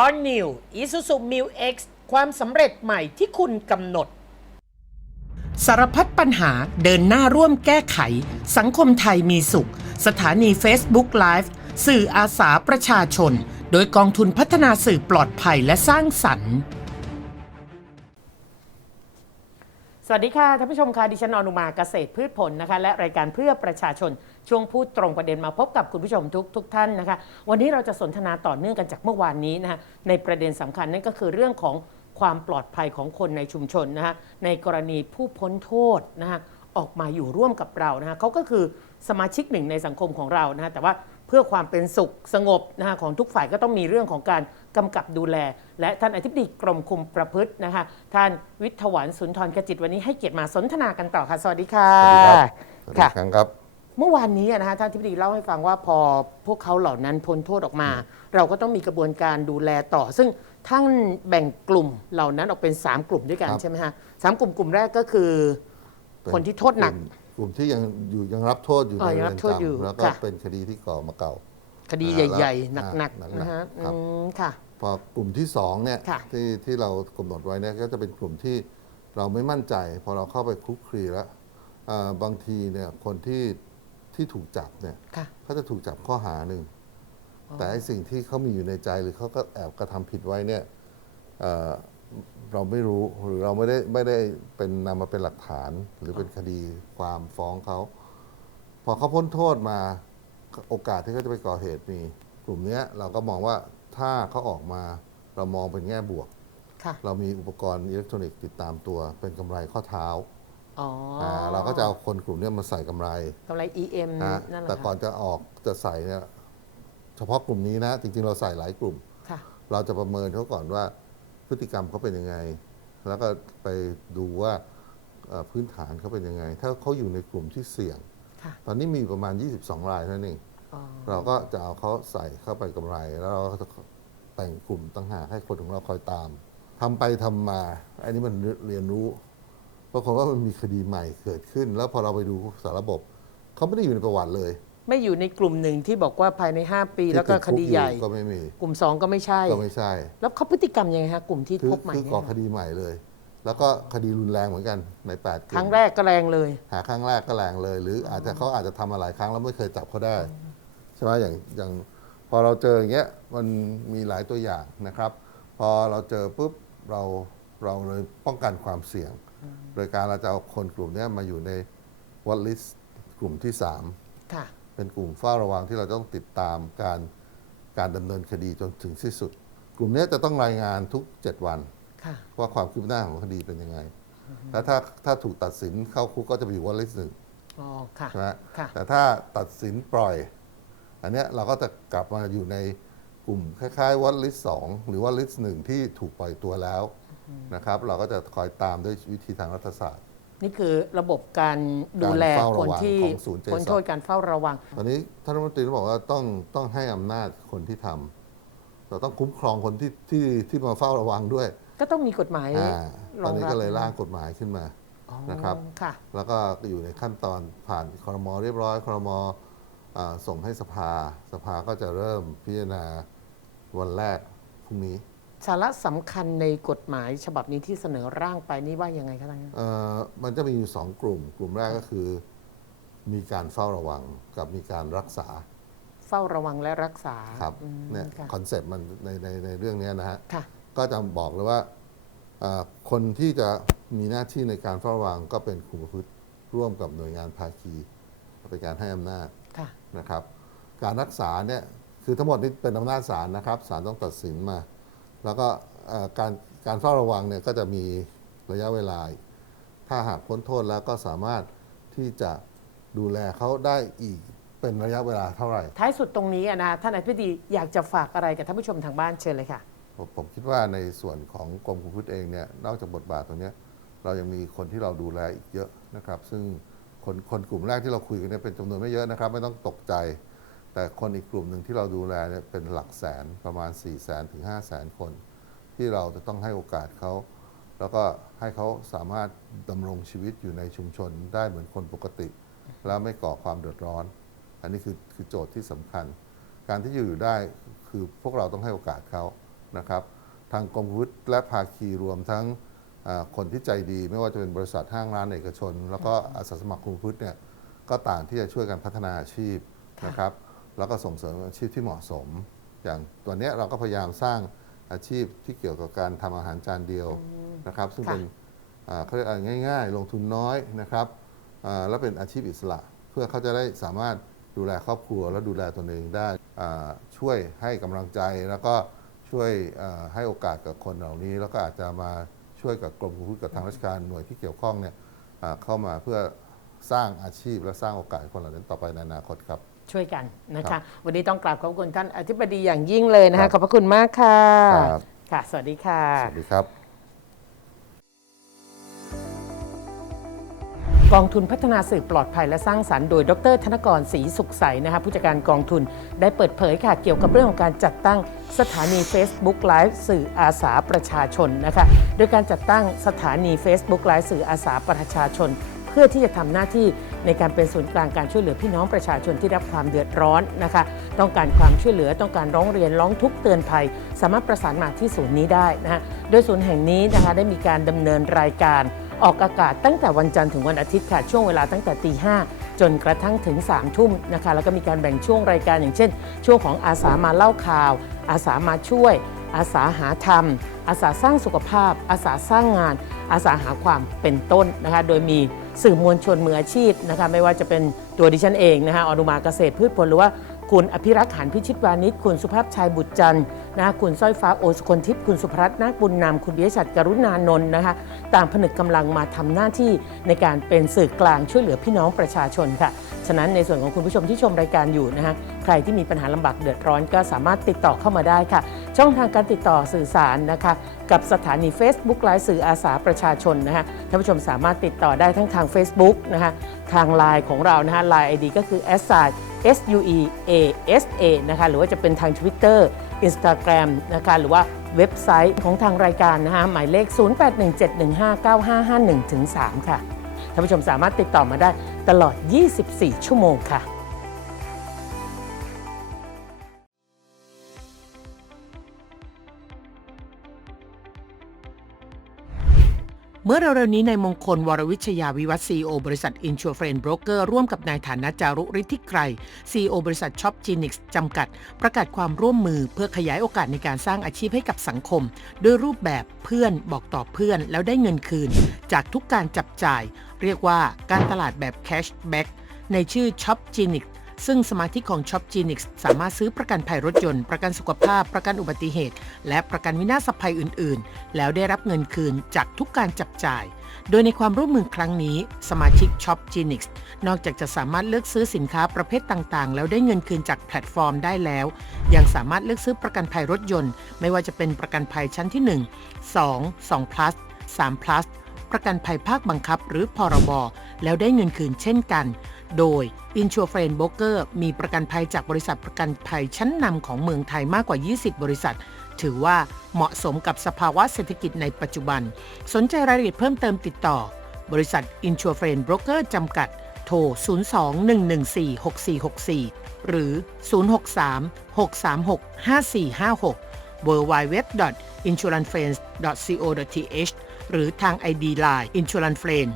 All New Isuzu Mu X ความสำเร็จใหม่ที่คุณกำหนด สารพัดปัญหาเดินหน้าร่วมแก้ไข สังคมไทยมีสุข สถานี Facebook Live สื่ออาสาประชาชน โดยกองทุนพัฒนาสื่อปลอดภัยและสร้างสรรค์ สวัสดีค่ะท่านผู้ชมค่ะดิฉันอนุมาเกษตรพืชผลนะคะ และรายการเพื่อประชาชน ช่วงพูดตรงประเด็นมาพบกับคุณผู้ชมทุกทุกท่านนะคะ วันนี้เราจะสนทนาต่อเนื่องกันจากเมื่อวานนี้นะคะในประเด็นสำคัญนั่นก็คือเรื่องของความปลอดภัยของคนในชุมชนนะคะในกรณีผู้พ้นโทษนะคะออกมาอยู่ร่วมกับเรานะคะเขาก็คือสมาชิกหนึ่งในสังคมของเรานะคะแต่ว่าเพื่อความเป็นสุขสงบนะคะของทุกฝ่ายก็ต้องมีเรื่องของการกำกับดูแล และท่านอธิบดีกรมคุมประพฤตินะคะท่านวิทยาวันสุนทรกจิตวันนี้ให้เกียรติมาสนทนากันต่อค่ะ สวัสดีค่ะสวัสดีครับ สวัสดีค่ะ ครั้งครับ เมื่อวานนี้อะนะคะท่านอธิบดีเล่าให้ฟังว่าพอพวกเขาเหล่านั้นพ้นโทษออกมา เราก็ต้องมีกระบวนการดูแลต่อ ซึ่งท่านแบ่งกลุ่มเหล่านั้นออกเป็น 3 กลุ่มด้วยกันครับ ใช่ไหมฮะสามกลุ่มกลุ่มแรกก็คือ คนที่โทษหนัก กลุ่มที่ยังอยู่ยังรับโทษอยู่อ๋ในอยังเรืรัอบนโทษอยู่จำแล้วก็ค่ะ เป็นคดีที่ก่อมาเก่า คดีอ่าใหญ่แล้วๆหนักอ่าๆนะฮะครับ อืมค่ะ พอกลุ่มที่สองเนี่ยค่ะ ที่ที่เรากำหนดไว้เนี่ยก็จะเป็นกลุ่มที่เราไม่มั่นใจ พอเราเข้าไปคลุกคลีแล้วอ่าบางทีเนี่ยคนที่ ที่ถูกจับเนี่ยค่ะ เขาจะถูกจับข้อหาหนึ่ง แต่ไอ้สิ่งที่เขามีอยู่ในใจหรือเขาก็แอบกระทำผิดไว้เนี่ยเอ่อเราไม่รู้หรือเราไม่ได้ไม่ได้เป็นนำมาเป็นหลักฐานหรือเป็นคดีความฟ้องเขา พอเขาพ้นโทษมาโอกาสที่เขาจะไปก่อเหตุมี กลุ่มเนี้ยเราก็มองว่าถ้าเขาออกมาเรามองเป็นแง่บวก ค่ะ เรามีอุปกรณ์อิเล็กทรอนิกส์ติดตามตัวเป็นกำไรข้อเท้า อ๋ออาเราก็จะเอาคนกลุ่มเนี้ยมาใส่กำไรกำไร EM นะนั่นแหละแต่ก่อนค่ะจะออกจะใส่เนี่ยเฉพาะกลุ่มนี้นะ จริง ๆ เราใส่หลายกลุ่ม ค่ะ เราจะประเมินเขาก่อนว่าพฤติกรรมเขาเป็นยังไง แล้วก็ไปดูว่าเอ่อพื้นฐานเขาเป็นยังไง ถ้าเขาอยู่ในกลุ่มที่เสี่ยง ค่ะ ตอนนี้มีประมาณ 22 รายเท่านั้นเองอ๋อ เราก็จะเอาเขาใส่เข้าไปกำไร แล้วเราก็จะแต่งกลุ่มตั้งหากให้คนของเราคอยตามทำไปทำมา อันนี้มันเรียนรู้ ปรากฏว่ามันมีคดีใหม่เกิดขึ้น แล้วพอเราไปดูสารระบบเขาไม่ได้อยู่ในประวัติเลยไม่อยู่ในกลุ่มหนึ่งที่บอกว่าภายใน 5 ปีที่แล้วก็ติคดีใหญ่คุกอยู่ก็ไม่มี กลุ่ม 2 ก็ไม่ใช่ ก็ไม่ใช่ แล้วเขาพฤติกรรมยังไงฮะกลุ่มที่คือพบใหม่คือเนี่ยก่อคดีใหม่เลย แล้วก็คดีรุนแรงเหมือนกันในแปดกคลุ่รั้งมแรกก็แรงเลย หาครั้งแรกก็แรงเลย หรืออาจจะเขาอาจจะทำมาหลายครั้งแล้วไม่เคยจับเขาได้ใช่ไหมอย่างอย่างพอเราเจออย่างเงี้ยมันมีหลายตัวอย่างนะครับ พอเราเจอปุ๊บเราเราเลยป้องกันความเสี่ยง โดยการเราจะเอาคนกลุ่มเนี้ยมาอยู่ในวัตลิสกลุ่มที่สามค่ะเป็นกลุ่มเฝ้าระวังที่เราต้องติดตามการการดำเนินคดีจนถึงที่สุด กลุ่มเนี้ยจะต้องรายงานทุก 7 วันค่ะว่าความคืบหน้าของคดีเป็นยังไง แล้วถ้าถ้าถูกตัดสินเข้าคุกก็จะไปอยู่วันลิสหนึ่งอ๋อค่ะใช่ไหมค่ะแต่ถ้าตัดสินปล่อย อันเนี้ยเราก็จะกลับมาอยู่ในกลุ่มคล้ายๆวันลิสสองหรือว่าลิสหนึ่งที่ถูกปล่อยตัวแล้ว นะครับ เราก็จะคอยตามด้วยวิธีทางรัฐศาสตร์ นี่คือระบบการดูแลการเฝ้าคระนวังที่ของศูนย์เจสันพ้นโทษการเฝ้าระวัง ตอนนี้ท่านรัฐมนตรีบอกว่าต้องต้องให้อำนาจคนที่ทำเราต้องคุ้มครองคนที่ที่ที่มาเฝ้าระวังด้วยก็ต้องมีกฎหมายอ่ารองรับตอนนี้ก็เลยร่างกฎหมายขึ้นมา อ๋อนะครับ ค่ะ แล้วก็อยู่ในขั้นตอนผ่านครมเรียบร้อยครมอ่าส่งให้สภา สภาก็จะเริ่มพิจารณาวันแรกพรุ่งนี้ สาระสำคัญในกฎหมายฉบับนี้ที่เสนอร่างไปนี่ว่ายังไงคะท่านเอ่อมันจะมีอยู่สองกลุ่ม กลุ่มแรกก็คือมีการเฝ้าระวังกับมีการรักษาเฝ้าระวังและรักษาครับอืมเนี่ยค่ะคอนเซปต์มันในในในเรื่องเนี้ยนะฮะ ค่ะ ก็จะบอกเลยว่าอ่าคนที่จะมีหน้าที่ในการเฝ้าระวังก็เป็นคุมประพฤติร่วมกับหน่วยงานภาคีเป็นการให้อำนาจ ค่ะ นะครับการรักษาเนี่ยคือทั้งหมดนี่เป็นอำนาจศาลนะครับศาลต้องตัดสินมา แล้วก็เอ่อการการเฝ้าระวังเนี่ยก็จะมีระยะเวลา ถ้าหากพ้นโทษแล้วก็สามารถที่จะดูแลเขาได้อีกเป็นระยะเวลาเท่าไหร่ ท้ายสุดตรงนี้อะนะท่านอธิบดีอยากจะฝากอะไรกับท่านผู้ชมทางบ้านเชิญเลยค่ะ ผมผมคิดว่าในส่วนของกรมคุมประพฤติเองเนี่ยนอกจากบทบาทตรงเนี้ยเรายังมีคนที่เราดูแลอีกเยอะนะครับ ซึ่งคนคนกลุ่มแรกที่เราคุยกันเนี่ยเป็นจำนวนไม่เยอะนะครับ ไม่ต้องตกใจ แต่คนอีกกลุ่มหนึ่งที่เราดูแลเนี่ยเป็นหลักแสนประมาณ 4 0 0แสนถึง 5 0 0แสนคน ที่เราจะต้องให้โอกาสเขา แล้วก็ให้เขาสามารถดำรงชีวิตอยู่ในชุมชนได้เหมือนคนปกติ แล้วไม่ก่อความเดือดร้อน อันนี้คือคือโจทย์ที่สำคัญ การที่จะอยู่ได้คือพวกเราต้องให้โอกาสเขานะครับ ทางกรมวุฒิและภาคีรวมทั้งคนที่ใจดีไม่ว่าจะเป็นบริษัทห้างร้านเอกชน แล้วก็อาสาสมัครกรมวุฒิเนี่ยก็ต่างที่จะช่วยกันพัฒนาอาชีพนะครับ แล้วก็ส่งเสริมอาชีพที่เหมาะสม อย่างตัวเนี้ยเราก็พยายามสร้างอาชีพที่เกี่ยวกับการทำอาหารจานเดียวนะครับ ซึ่งค่ะเป็นอ่าเขาเรียกอะไรง่าย ๆ ลงทุนน้อยนะครับอ่าแล้วเป็นอาชีพอิสระ เพื่อเขาจะได้สามารถดูแลครอบครัว และดูแลตนเองได้อ่าช่วยให้กำลังใจแล้วก็ช่วยอ่าให้โอกาสกับคนเหล่านี้ แล้วก็อาจจะมาช่วยกับกรมคุกับทางราชการหน่วยที่เกี่ยวข้องเนี่ยอ่าเข้ามาเพื่อสร้างอาชีพและสร้างโอกาสให้คนเหล่านั้นต่อไปในอนาคตครับ ช่วยกันนะครัคะบวันนี้ต้องกราบขอบคุณท่านอธิบดีอย่างยิ่งเลยนะครัคะบขอบพระคุณมากค่ะ ครับ ค่ะ สวัสดีค่ะ สวัสดีครับ กองทุนพัฒนาสื่อปลอดภัยและสร้างสรรค์โดย ดร ธนกรศรีสุขใสนะคะผู้จัดการกองทุนได้เปิดเผยค่ะเกี่ยวกับเรื่องของการจัดตั้งสถานี Facebook Live สื่ออาสาประชาชนนะคะ โดยการจัดตั้งสถานี Facebook Live สื่ออาสาประชาชนเพื่อที่จะทำหน้าที่ในการเป็นศูนย์กลางการช่วยเหลือพี่น้องประชาชนที่รับความเดือดร้อนนะคะ ต้องการความช่วยเหลือต้องการร้องเรียนร้องทุกข์เตือนภัย สามารถประสานมาที่ศูนย์นี้ได้นะคะโดยศูนย์แห่งนี้นะคะได้มีการดำเนินรายการออกอากาศตั้งแต่วันจันทร์ถึงวันอาทิตย์ค่ะ ช่วงเวลาตั้งแต่ตีห้าจนกระทั่งถึง3ามทุ่มนะคะแล้วก็มีการแบ่งช่วงรายการอย่างเช่น ช่วงของอาสามาเล่าข่าว อาสามาช่วย อาสาหาธรรม อาสาสร้างสุขภาพ อาสาสร้างงาน อาสาหาความเป็นต้นนะคะโดยมี สื่อมวลชนมืออาชีพนะคะไม่ว่าจะเป็นตัวดิฉันเองนะคะอนุมาเกษตรพืชผลหรือว่าคุณอภิรักษ์หันพิชิตวานิชคุณสุภาพชายบุตรจันทร์นะคะคุณสร้อยฟ้าโอสุคนทิพย์คุณสุภรัตน์นาคบุญนามคุณเบียชัดกรุณานนท์นะคะต่างผนึกกำลังมาทำหน้าที่ในการเป็นสื่อกลางช่วยเหลือพี่น้องประชาชนค่ะ ฉะนั้นในส่วนของคุณผู้ชมที่ชมรายการอยู่นะคะ ใครที่มีปัญหาลำบากเดือดร้อนก็สามารถติดต่อเข้ามาได้ค่ะ ช่องทางการติดต่อสื่อสารนะคะ กับสถานี Facebook ไลฟ์สื่ออาสาประชาชนนะคะท่านผู้ชมสามารถติดต่อได้ทั้งทาง Facebook นะคะทางไลน์ของเรานะคะ Line ID ก็คือ s i S U E A S A นะคะหรือว่าจะเป็นทาง Twitter Instagram นะคะหรือว่าเว็บไซต์ของทางรายการนะคะหมายเลข 0817159551-3 ค่ะท่านผู้ชมสามารถติดต่อมาได้ตลอด 24 ชั่วโมงค่ะ มื่อเร็วๆนี้ในมงคลวรวิชยาวิวัฒน์ซีอบริษัทอินชัวเฟรนบรกเกอร์ร่วมกับนายฐานะจารุฤทธิไกรซีอบริษัทช็อปจีนิกส์จำกัด ประกาศความร่วมมือเพื่อขยายโอกาสในการสร้างอาชีพให้กับสังคม ด้วยรูปแบบเพื่อนบอกต่อเพื่อนแล้วได้เงินคืน จากทุกการจับจ่าย เรียกว่าการตลาดแบบแคชแบ็กในชื่อช็อปจีนิก ซึ่งสมาชิกของ Shop g e n i x สามารถซื้อประกันภัยรถยนต์ ประกันสุขภาพ ประกันอุบัติเหตุ และประกันวินาศภัยอื่น ๆ แล้วได้รับเงินคืนจากทุกการจับจ่าย โดยในความร่วมมือครั้งนี้ สมาชิก Shop g e n i x นอกจากจะสามารถเลือกซื้อสินค้าประเภทต่าง ๆ แล้วได้เงินคืนจากแพลตฟอร์มได้แล้ว ยังสามารถเลือกซื้อประกันภัยรถยนต์ ไม่ว่าจะเป็นประกันภัยชั้นที่ 1 2 2 plus 3 plus ประกันภัยภาคบังคับหรือพรบ แล้วได้เงินคืนเช่นกัน โดย i n s u r f r i e n d Broker มีประกันภัยจากบริษัทประกันภัยชั้นนำของเมืองไทยมากกว่า 20 บริษัท ถือว่าเหมาะสมกับสภาวะเศรษฐกิจในปัจจุบัน สนใจรายละเอียดเพิ่มเติมติดต่อ บริษัท i n s u r f r i e n d Broker จำกัด โทร 02-114-6464 หรือ 063-636-5456 w w w i n s u r a n c e f r i e n d s c o th หรือทาง ID Line Insurance Friend